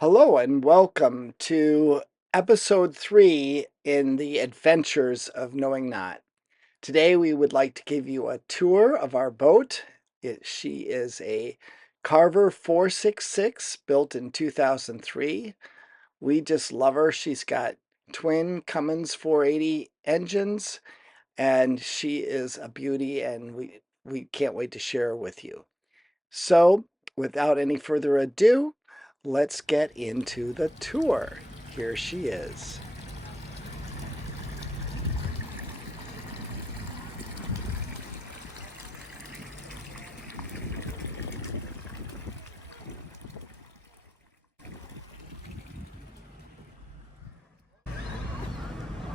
Hello and welcome to episode 3 in the Adventures of Knowing Not. Today we would like to give you a tour of our boat. She is a Carver 466 built in 2003. We just love her. She's got twin Cummins 480 engines and she is a beauty, and we can't wait to share her with you. So, without any further ado, let's get into the tour. Here she is.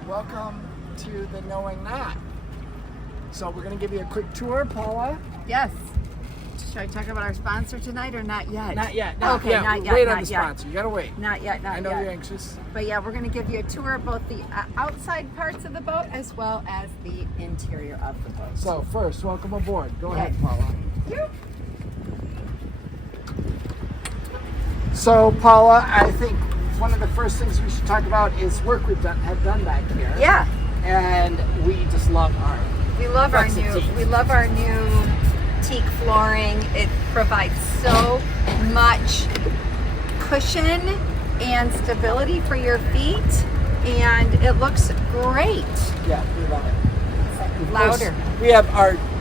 Welcome to the Knowing Not. So we're going to give you a quick tour, Paula. Yes. Should I talk about our sponsor tonight or not yet? Not yet. Okay, yeah, not yet. Wait not on the yet. sponsor. You got to wait. Not yet. Not I know yet. you're anxious. But yeah, we're going to give you a tour of both the outside parts of the boat as well as the interior of the boat. So first, welcome aboard. Go Okay. ahead, Paula. You? So Paula, I think one of the first things we should talk about is work we've done back here. Yeah. And we just love our We love our new. teak. We love our new teak flooring. It provides so much cushion and stability for your feet, and it looks great. Yeah, we love it. Of Louder. course, we have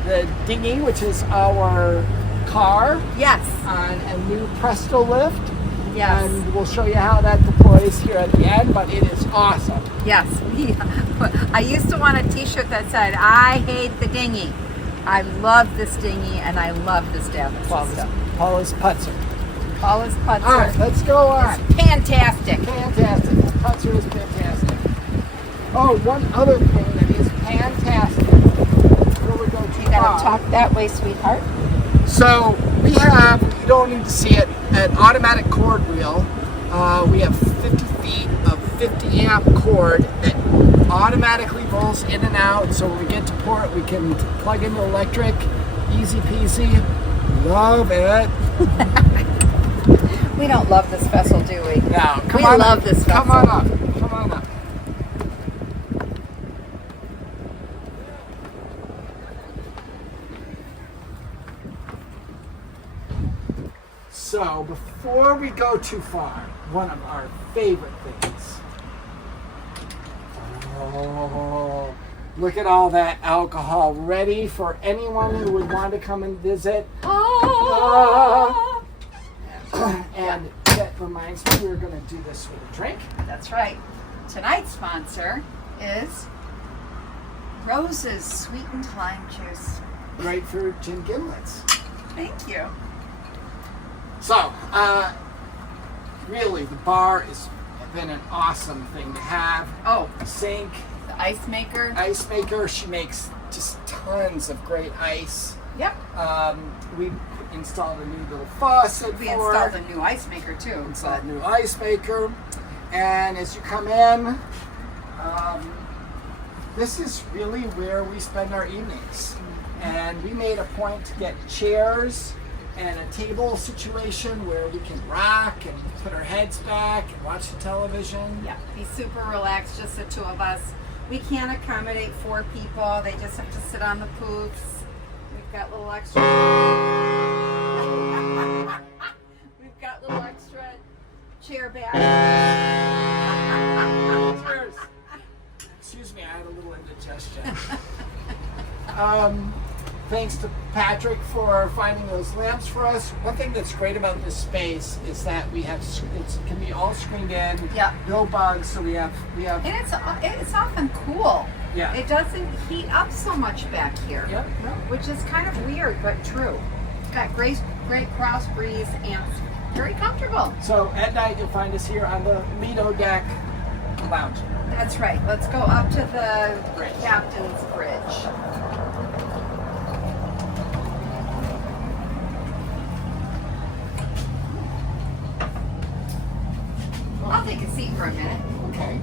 the dinghy, which is our car Yes. on a new Presto lift. Yes. And we'll show you how that deploys here at the end, but it is awesome. Yes. I used to want a t-shirt that said, "I hate the dinghy." I love this dinghy and I love this Davison stuff. Paula's putzer. Paula's putzer. All right, let's go on. It's fantastic. Fantastic. The putzer is fantastic. Oh, one other thing that is fantastic. Before we go too You gotta far. talk that way, sweetheart. So we have, you don't need to see it, an automatic cord wheel. We have 50 feet of 50 amp cord that automatically rolls in and out. So when we get to port, we can plug in the electric, easy peasy. Love it. We don't love this vessel, do we? Now, come We on love up. this Come vessel. on up. Come on up. So before we go too far, one of our favorite things. Oh, look at all that alcohol ready for anyone who would want to come and visit. Oh. And that reminds me, we're going to do this with a drink. That's right. Tonight's sponsor is Rose's Sweetened Lime Juice. Right for gin gimlets. Thank you. So, really, the bar has been an awesome thing to have. Oh, A sink, the ice maker. ice maker. She makes just tons of great ice. Yep. We installed a new little faucet We for installed her. a new ice maker too. Installed a new ice maker. And as you come in, this is really where we spend our evenings. And we made a point to get chairs and a table situation where we can rock and put our heads back and watch the television. Yeah, be super relaxed, just the two of us. We can't accommodate 4 people. They just have to sit on the poofs. We've got little extra. We've got little extra chair back. Cheers. Excuse me, I had a little indigestion. Thanks to Patrick for finding those lamps for us. One thing that's great about this space is that we have it can be all screened in. Yeah. No bugs, so we have. And it's often cool. Yeah. It doesn't heat up so much back here. Yep. Which is kind of weird, but true. It's got great cross breeze and it's very comfortable. So at night you'll find us here on the Lido deck lounge. That's right. Let's go up to the Bridge. captain's bridge. I'll take a seat for a minute. Okay.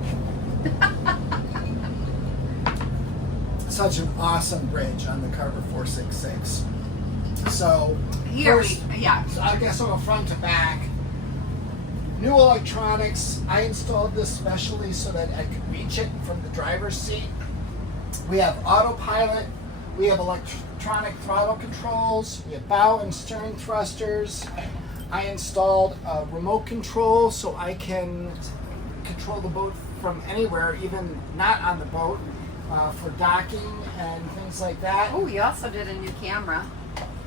Such an awesome bridge on the Carver 466. So Here first, yeah. so I guess on the front to back, New electronics. I installed this specially so that I could reach it from the driver's seat. We have autopilot. We have electronic throttle controls. We have bow and stern thrusters. I installed a remote control so I can control the boat from anywhere, even not on the boat, for docking and things like that. Oh, you also did a new camera.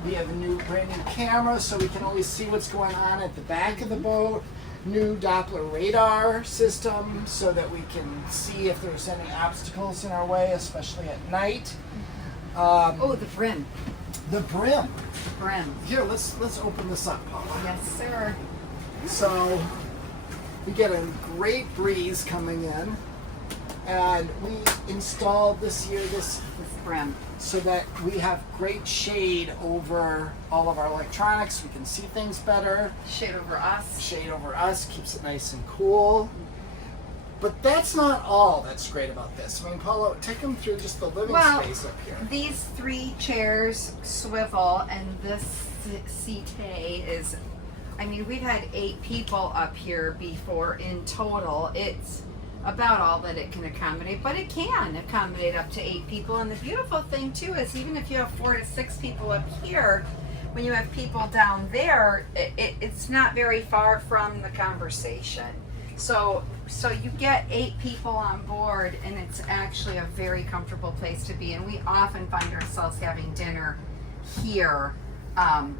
We have a brand new camera so we can always see what's going on at the back of the boat. New Doppler radar system so that we can see if there's any obstacles in our way, especially at night. Oh, the brim. The brim. The brim. Here, let's open this up, Paula. Yes, sir. So we get a great breeze coming in, and we installed this Brim. so that we have great shade over all of our electronics. We can see things better. Shade over us. Shade over us keeps it nice and cool. But that's not all that's great about this. I mean, Paula, take them through just the living space up here. These 3 chairs swivel, and this seat is, I mean, we've had 8 people up here before in total. It's about all that it can accommodate, but it can accommodate up to 8 people. And the beautiful thing too is even if you have 4 to 6 people up here, when you have people down there, it's not very far from the conversation. So you get 8 people on board, and it's actually a very comfortable place to be. And we often find ourselves having dinner here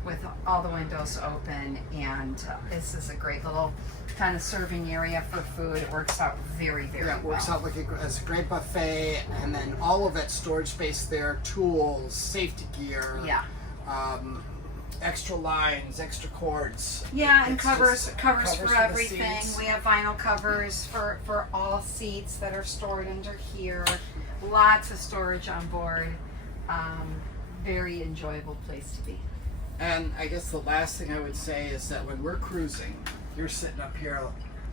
with all the windows open, and this is a great little kind of serving area for food. It works out very, very well. Yeah, it works out like as a great buffet, and then all of that storage space there, tools, safety gear. Yeah. Extra lines, extra cords. Yeah, and covers for for everything. We have vinyl covers for all seats that are stored under here. Lots of storage on board. Very enjoyable place to be. And I guess the last thing I would say is that when we're cruising, you're sitting up here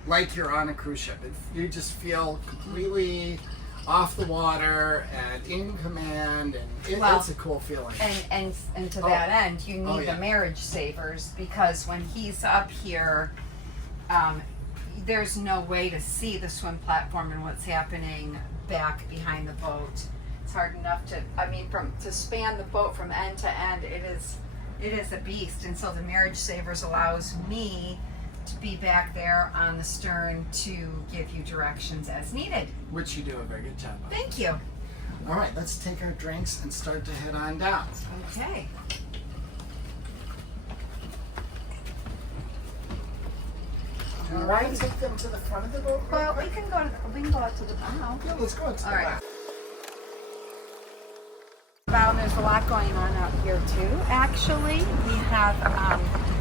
like you're on a cruise ship. You just feel completely off the water and in command, and it's a cool feeling. And to that end, you need the marriage savers, because when he's up here, there's no way to see the swim platform and what's happening back behind the boat. It's hard enough to span the boat from end to end. It is a beast, and so the marriage savers allows me to be back there on the stern to give you directions as needed. Which you do a very good job of. Thank you. All right, let's take our drinks and start to head on down. Okay. Do you want to take them to the front of the boat? Well, we can go out to the bow. Yeah, let's go out to the back. Bow, there's a lot going on out here too. Actually, we have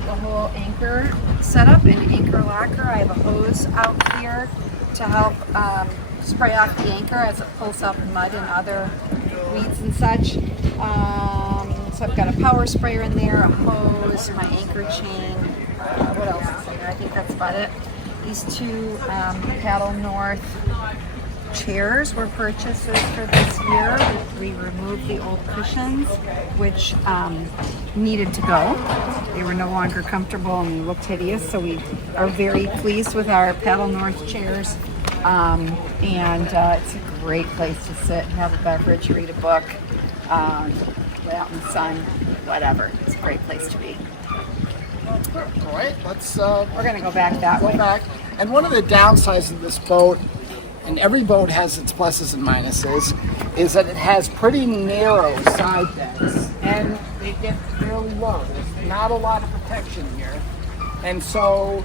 the whole anchor set up, an anchor locker. I have a hose out here to help spray off the anchor as it pulls up mud and other weeds and such. So I've got a power sprayer in there, a hose, my anchor chain. What else is in there? I think that's about it. These 2 Paddle North chairs were purchases for this year. We removed the old cushions, which needed to go. They were no longer comfortable and looked hideous, so we are very pleased with our Paddle North chairs. It's a great place to sit and have a beverage, read a book, get out in the sun, whatever. It's a great place to be. All right, let's. We're going to go back that way. Back. And one of the downsides of this boat, and every boat has its pluses and minuses, is that it has pretty narrow side decks, and they get fairly low. There's not a lot of protection here, and so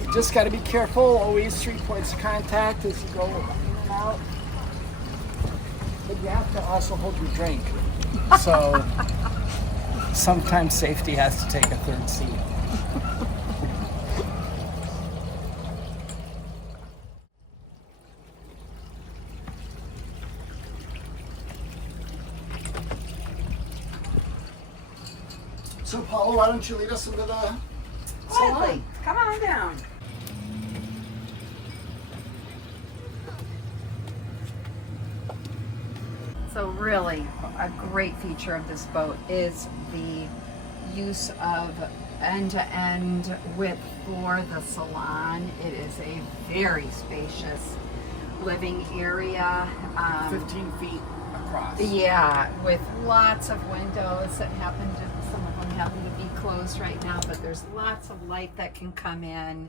you just got to be careful. Always 3 points of contact as you go in and out. But you have to also hold your drink. So sometimes safety has to take a third seat. So Paula, why don't you lead us into the salon? Come on down. So really, a great feature of this boat is the use of end-to-end width for the salon. It is a very spacious living area. 15 feet across. Yeah, with lots of windows that some of them happen to be closed right now, but there's lots of light that can come in.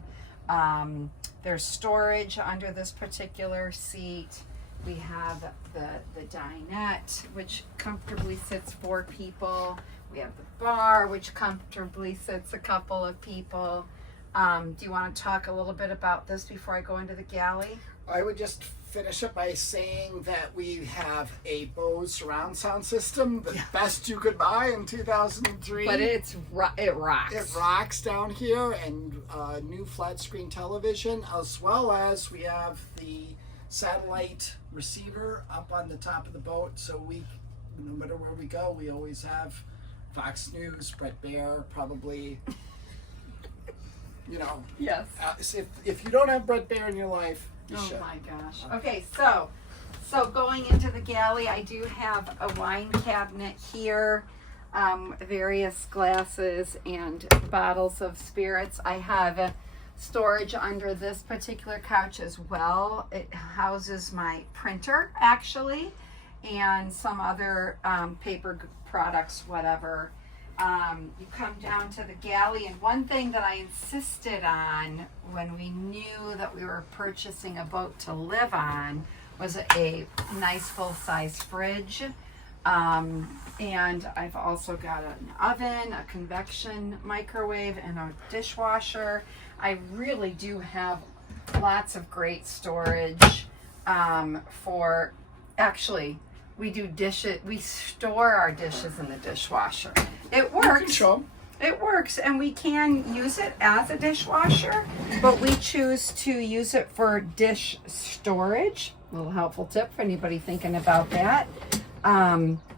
There's storage under this particular seat. We have the dinette, which comfortably sits 4 people. We have the bar, which comfortably sits a couple of people. Do you want to talk a little bit about this before I go into the galley? I would just finish up by saying that we have a Bose surround sound system, the best you could buy in 2003. But it rocks. It rocks down here, and new flat screen television, as well as we have the satellite receiver up on the top of the boat, so we, no matter where we go, we always have Fox News, Brett Baer, probably. Yes. If you don't have Brett Baer in your life, you should. My gosh. Okay, so going into the galley, I do have a wine cabinet here, various glasses and bottles of spirits. I have storage under this particular couch as well. It houses my printer, actually, and some other paper products, whatever. You come down to the galley, and one thing that I insisted on when we knew that we were purchasing a boat to live on was a nice full-size fridge. And I've also got an oven, a convection microwave, and a dishwasher. I really do have lots of great storage for, actually, we do dishes. We store our dishes in the dishwasher. It works. It works, and we can use it as a dishwasher, but we choose to use it for dish storage. A little helpful tip for anybody thinking about that.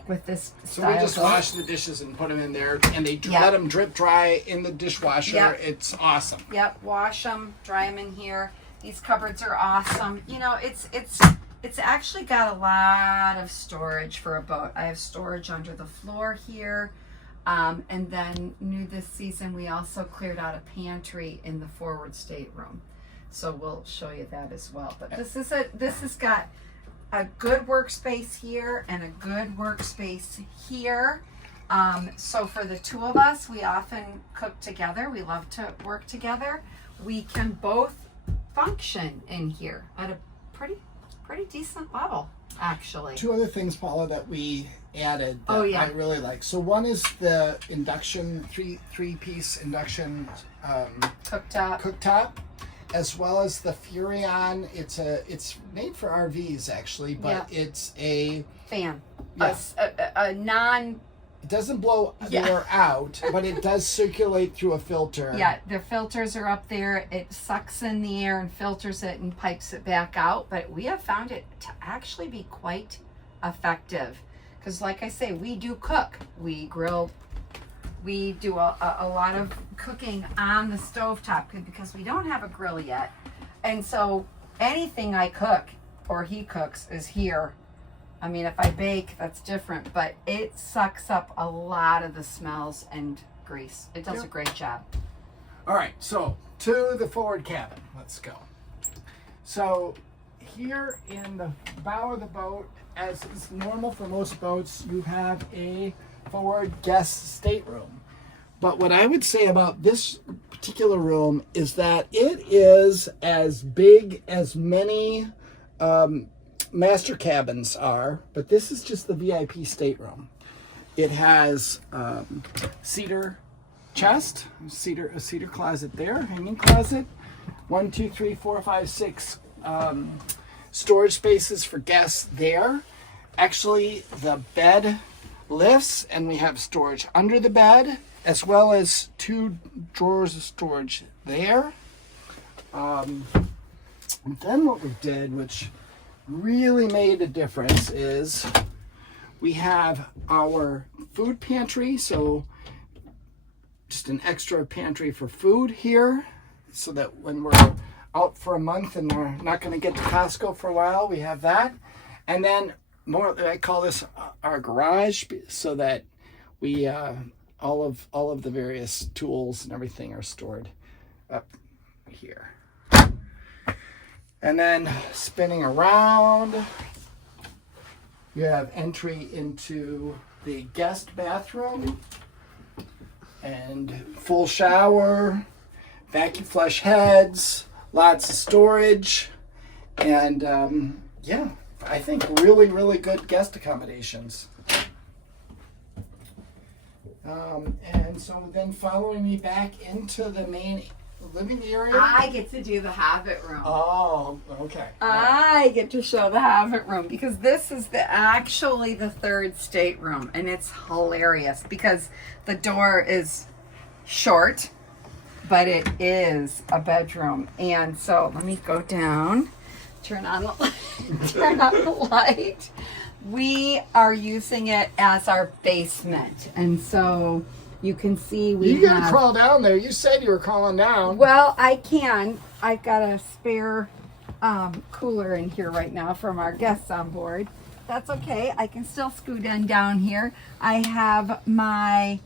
With this So we just wash the dishes and put them in there, and they let them drip dry in the dishwasher. Yep. It's awesome. Yep, wash them, dry them in here. These cupboards are awesome. It's actually got a lot of storage for a boat. I have storage under the floor here. And then new this season, we also cleared out a pantry in the forward stateroom. So we'll show you that as well. But this has got a good workspace here and a good workspace here. So for the two of us, we often cook together. We love to work together. We can both function in here at a pretty decent level, actually. 2 other things, Paula, that we added that I really like. So one is the induction, three-piece induction cooktop, as well as the Furrion. It's made for RVs, actually, but it's a fan. Yeah. A non. It doesn't blow the air out, but it does circulate through a filter. Yeah, the filters are up there. It sucks in the air and filters it and pipes it back out. But we have found it to actually be quite effective. Because like I say, we do cook. We grill. We do a lot of cooking on the stovetop because we don't have a grill yet. And so anything I cook or he cooks is here. I mean, if I bake, that's different, but it sucks up a lot of the smells and grease. It does a great job. All right, so to the forward cabin. Let's go. So here in the bow of the boat, as is normal for most boats, you have a forward guest stateroom. But what I would say about this particular room is that it is as big as many master cabins are, but this is just the VIP stateroom. It has cedar chest, a cedar closet there, hanging closet, 1, 2, 3, 4, 5, 6 storage spaces for guests there. Actually, the bed lifts, and we have storage under the bed, as well as 2 drawers of storage there. And then what we did, which really made a difference, is we have our food pantry, so just an extra pantry for food here, so that when we're out for a month and we're not going to get to Costco for a while, we have that. And then I call this our garage, so that we all of the various tools and everything are stored up here. And then spinning around, you have entry into the guest bathroom and full shower, vacuum flush heads, lots of storage, and yeah, I think really, really good guest accommodations. And so then following me back into the main living area. I get to do the habit room. Oh, okay. I get to show the habit room because this is actually the third stateroom, and it's hilarious because the door is short, but it is a bedroom. And so let me go down, turn on the light. We are using it as our basement, and so you can see you gotta crawl down there. You said you were crawling down. Well, I can. I've got a spare cooler in here right now from our guests on board. That's okay. I can still scoot in down here. I have my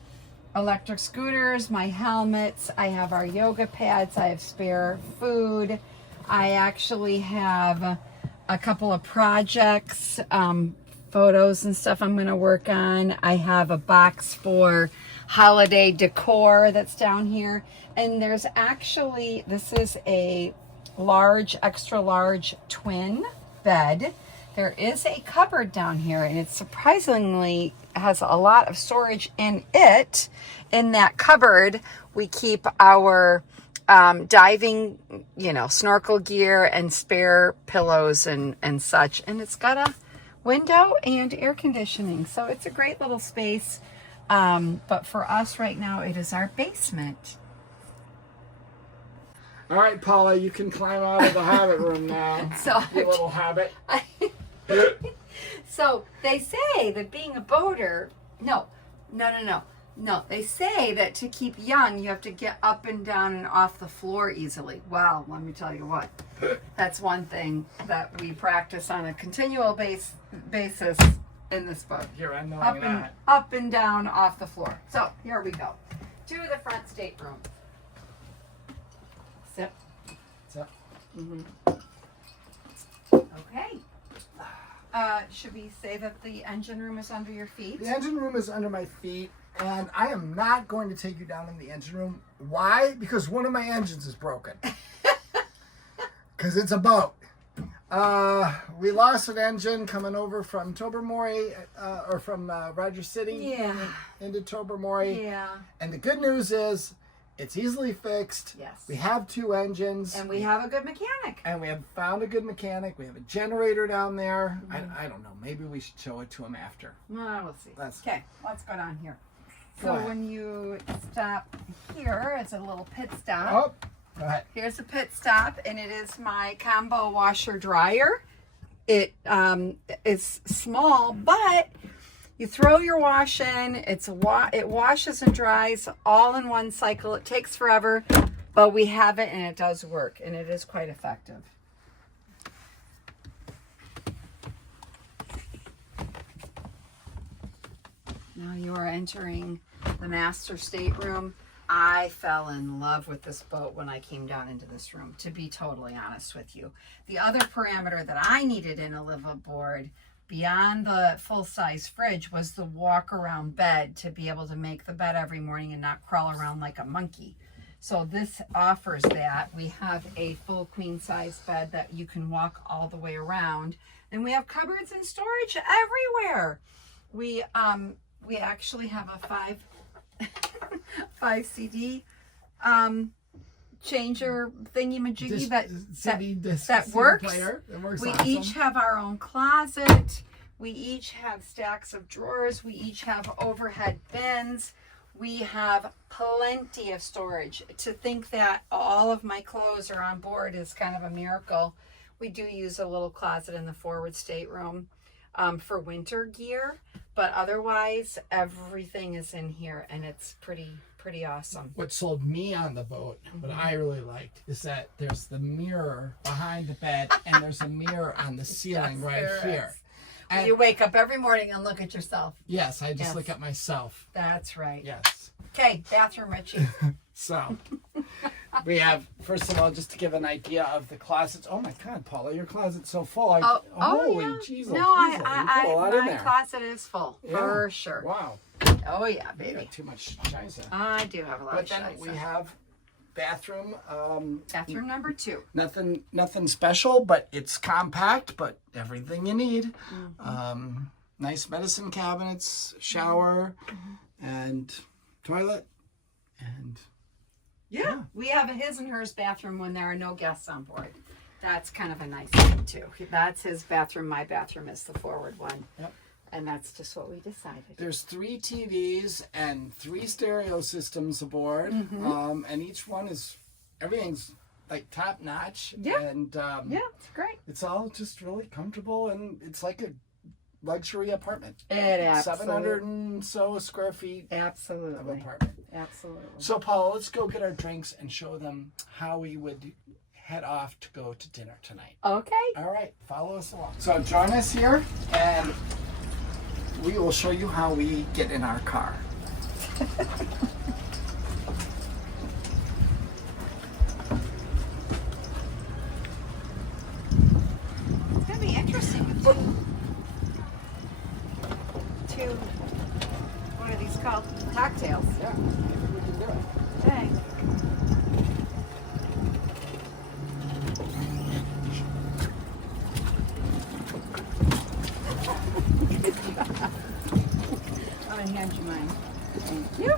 electric scooters, my helmets. I have our yoga pads. I have spare food. I actually have a couple of projects, photos and stuff I'm going to work on. I have a box for holiday decor that's down here. And there's actually, this is a large, extra large twin bed. There is a cupboard down here, and it surprisingly has a lot of storage in it. In that cupboard, we keep our diving, snorkel gear and spare pillows and such. And it's got a window and air conditioning. So it's a great little space. But for us right now, it is our basement. All right, Paula, you can climb out of the habit room now. So your little habit. So they say that being a boater, no. They say that to keep young, you have to get up and down and off the floor easily. Well, let me tell you what. That's one thing that we practice on a continual basis in this boat. Here, I'm knowing that. Up and down off the floor. So here we go. To the front stateroom. Sip. Sip. Mm-hmm. Okay. Should we say that the engine room is under your feet? The engine room is under my feet, and I am not going to take you down in the engine room. Why? Because one of my engines is broken. Because it's a boat. We lost an engine coming over from Tobermory, or from Rogers City into Tobermory. Yeah. And the good news is, it's easily fixed. Yes. We have two engines. And we have a good mechanic. And we have found a good mechanic. We have a generator down there. Mm-hmm. I don't know. Maybe we should show it to him after. Well, we'll see. Okay, let's go down here. Go So ahead. when you stop here, it's a little pit stop. Oh, go ahead. Here's a pit stop, and it is my combo washer dryer. It is small, but you throw your wash in. It washes and dries all in one cycle. It takes forever, but we have it, and it does work, and it is quite effective. Now you are entering the master stateroom. I fell in love with this boat when I came down into this room, to be totally honest with you. The other parameter that I needed in a live-aboard beyond the full-size fridge was the walk-around bed, to be able to make the bed every morning and not crawl around like a monkey. So this offers that. We have a full queen-size bed that you can walk all the way around. And we have cupboards and storage everywhere. We actually have a five CD changer thingy-majiggy that works. We awesome. each have our own closet. We each have stacks of drawers. We each have overhead bins. We have plenty of storage. To think that all of my clothes are on board is kind of a miracle. We do use a little closet in the forward stateroom for winter gear, but otherwise everything is in here, and it's pretty awesome. What sold me on the boat, what I really liked, is that there's the mirror behind the bed, and there's a mirror on the ceiling right here. And You wake up every morning and look at yourself. yes, I just Yes. look at myself. That's right. Yes. Okay, bathroom, Richie. So we have, first of all, just to give an idea of the closets. Oh my God, Paula, your closet's so full. Holy yeah. jeez, No, you put a lot in my there. closet is full for sure. Wow. Oh yeah, You baby. got too much shiza. I do have a lot But of then shiza. we have bathroom. Bathroom number 2. Nothing special, but it's compact, but everything you need. Nice medicine cabinets, shower, and toilet, and Yeah, we have a his and hers bathroom when there are no guests on board. That's kind of a nice thing too. That's his bathroom. My bathroom is the forward one. Yep. And that's just what we decided. There's 3 TVs and 3 stereo systems aboard, and each one everything's like top notch. Yeah. And Yeah, it's great. it's all just really comfortable, and it's like a luxury apartment. It absolutely. 700 and so square feet of Absolutely. apartment. Absolutely. So, Paula, let's go get our drinks and show them how we would head off to go to dinner tonight. Okay. All right, follow us along. So, join us here, and we will show you how we get in our car. It's gonna be interesting with two what are these called? Cocktails. Yeah, I think we can do it. Okay. I'm gonna hand you mine. Thank you.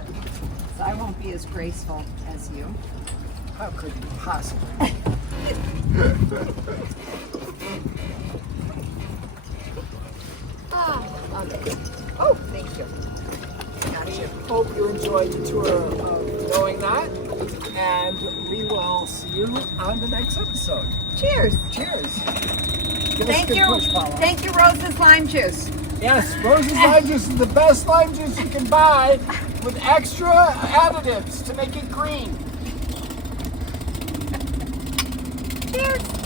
So I won't be as graceful as you. How could you possibly? Okay. Oh, thank you. Got you. Hope you enjoyed the tour of Knowing That, and we will see you on the next episode. Cheers. Cheers. Give us a Thank good you. push, Paula. Thank you, Rose's lime juice. Yes, Rose's lime juice is the best lime juice you can buy with extra additives to make it green. Cheers.